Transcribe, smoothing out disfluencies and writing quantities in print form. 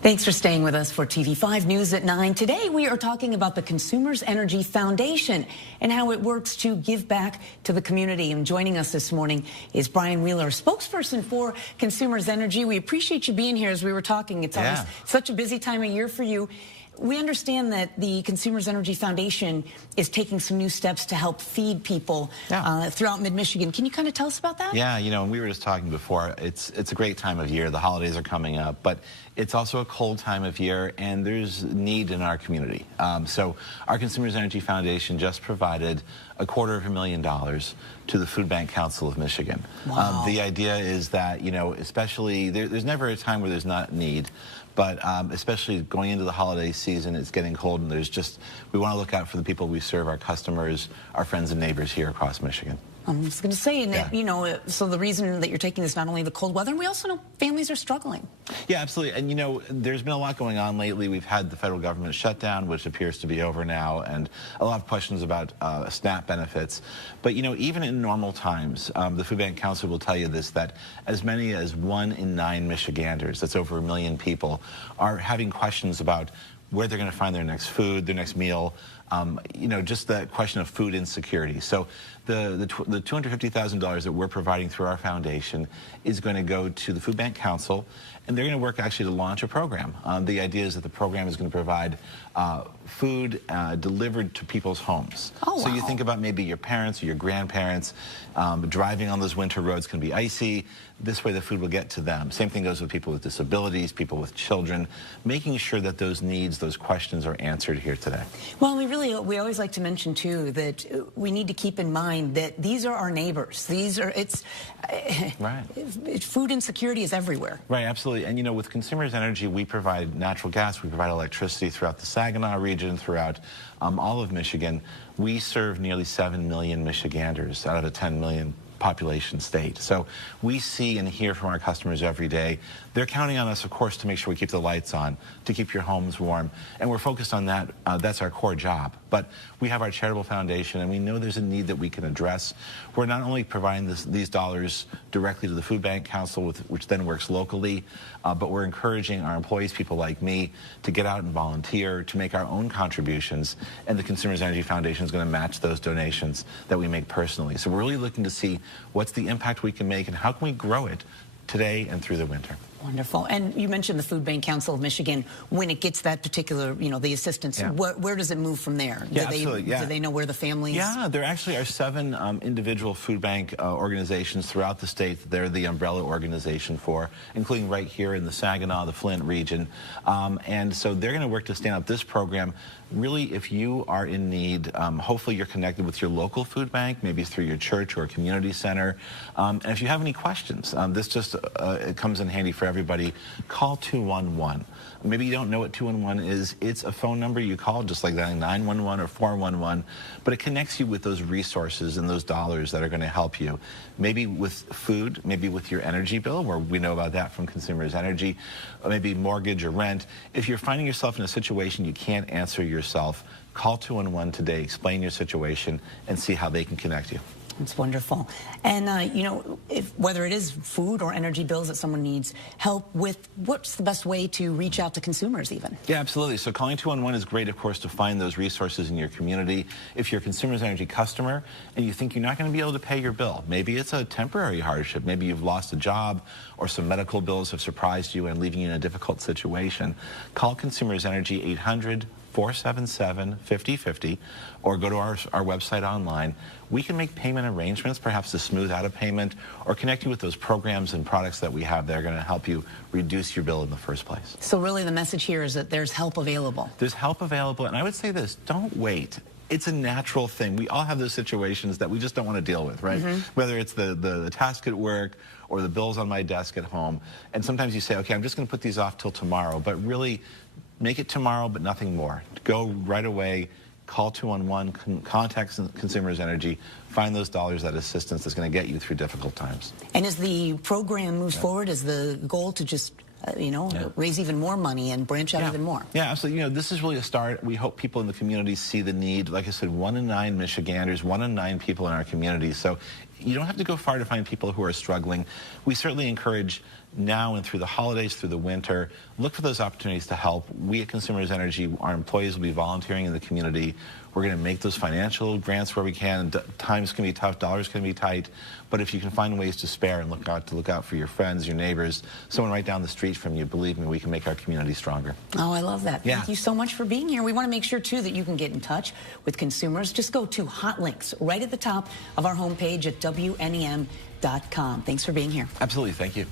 Thanks for staying with us for TV5 News at 9. Today we are talking about the Consumers Energy Foundation and how it works to give back to the community. And joining us this morning is Brian Wheeler, spokesperson for Consumers Energy. We appreciate you being here as we were talking. It's always such a busy time of year for you. We understand that the Consumers Energy Foundation is taking some new steps to help feed people throughout mid-Michigan. Can you kind of tell us about that? Yeah, you know, and we were just talking before, it's a great time of year. The holidays are coming up, but it's also a cold time of year, and there's need in our community. So our Consumers Energy Foundation just provided $250,000 to the Food Bank Council of Michigan. Wow. The idea is that, you know, especially, there's never a time where there's not need, but especially going into the holiday season, it's getting cold, and we want to look out for the people we serve, our customers, our friends and neighbors here across Michigan. I was going to say, you know, so the reason that you're taking this, not only the cold weather, and we also know families are struggling. Yeah, absolutely. And, you know, there's been a lot going on lately. We've had the federal government shutdown, which appears to be over now, and a lot of questions about SNAP benefits. But, you know, even in normal times, the Food Bank Council will tell you this, that as many as 1 in 9 Michiganders, that's over 1 million people, are having questions about where they're going to find their next food, their next meal, you know, just the question of food insecurity. So the $250,000 that we're providing through our foundation is going to go to the Food Bank Council, and they're going to work actually to launch a program. The idea is that the program is going to provide food delivered to people's homes. Oh, wow. So you think about maybe your parents or your grandparents driving on those winter roads can be icy. This way the food will get to them. Same thing goes with people with disabilities, people with children, making sure that those needs, those questions are answered here today. Well, we always like to mention too that we need to keep in mind that these are our neighbors. Food insecurity is everywhere. Right, absolutely. And you know, with Consumers Energy, we provide natural gas, we provide electricity throughout the Saginaw region, throughout all of Michigan. We serve nearly 7 million Michiganders out of a 10 million population state. So we see and hear from our customers every day. They're counting on us, of course, to make sure we keep the lights on, to keep your homes warm, and we're focused on that. That's our core job. But we have our charitable foundation, and we know there's a need that we can address. We're not only providing these dollars directly to the Food Bank Council, which then works locally, but we're encouraging our employees, people like me, to get out and volunteer, to make our own contributions, and the Consumers Energy Foundation is going to match those donations that we make personally. So we're really looking to see what's the impact we can make and how can we grow it today and through the winter. Wonderful. And you mentioned the Food Bank Council of Michigan. When it gets that particular, you know, the assistance, where does it move from there? Absolutely. Do they know where the families? Yeah, there actually are 7 individual food bank organizations throughout the state that they're the umbrella organization for, including right here in the Saginaw, the Flint region. And so they're going to work to stand up this program. Really, if you are in need, hopefully you're connected with your local food bank, maybe through your church or community center. And if you have any questions, this just it comes in handy for everybody. Call 211. Maybe you don't know what 211 is. It's a phone number you call, just like that, 911 or 411, but it connects you with those resources and those dollars that are going to help you. Maybe with food, maybe with your energy bill, where we know about that from Consumers Energy, or maybe mortgage or rent. If you're finding yourself in a situation you can't answer yourself, call 211 today, explain your situation, and see how they can connect you. It's wonderful. And, you know, whether it is food or energy bills that someone needs help with, what's the best way to reach out to consumers even? Yeah, absolutely. So calling 211 is great, of course, to find those resources in your community. If you're a Consumers Energy customer and you think you're not going to be able to pay your bill, maybe it's a temporary hardship, maybe you've lost a job or some medical bills have surprised you and leaving you in a difficult situation, call Consumers Energy 800-477-5050 or go to our website online. We can make payment arrangements, perhaps to smooth out a payment, or connect you with those programs and products that we have that are going to help you reduce your bill in the first place. So really the message here is that there's help available. There's help available, and I would say this, don't wait. It's a natural thing. We all have those situations that we just don't want to deal with, right? Whether it's the task at work or the bills on my desk at home. And sometimes you say, okay, I'm just going to put these off till tomorrow, but really make it tomorrow, but nothing more. Go right away. Call 211, contact Consumers Energy, find those dollars, that assistance that's going to get you through difficult times. And as the program moves forward, is the goal to just raise even more money and branch out even more? Yeah, absolutely. You know, this is really a start. We hope people in the community see the need. Like I said, 1 in 9 Michiganders, 1 in 9 people in our community. So you don't have to go far to find people who are struggling. We certainly encourage now and through the holidays, through the winter. Look for those opportunities to help. We at Consumers Energy, our employees will be volunteering in the community. We're going to make those financial grants where we can. Times can be tough, dollars can be tight, but if you can find ways to spare and look out for your friends, your neighbors, someone right down the street from you, believe me, we can make our community stronger. Oh, I love that. Yeah. Thank you so much for being here. We want to make sure, too, that you can get in touch with consumers. Just go to hot links right at the top of our homepage at WNEM.com. Thanks for being here. Absolutely. Thank you.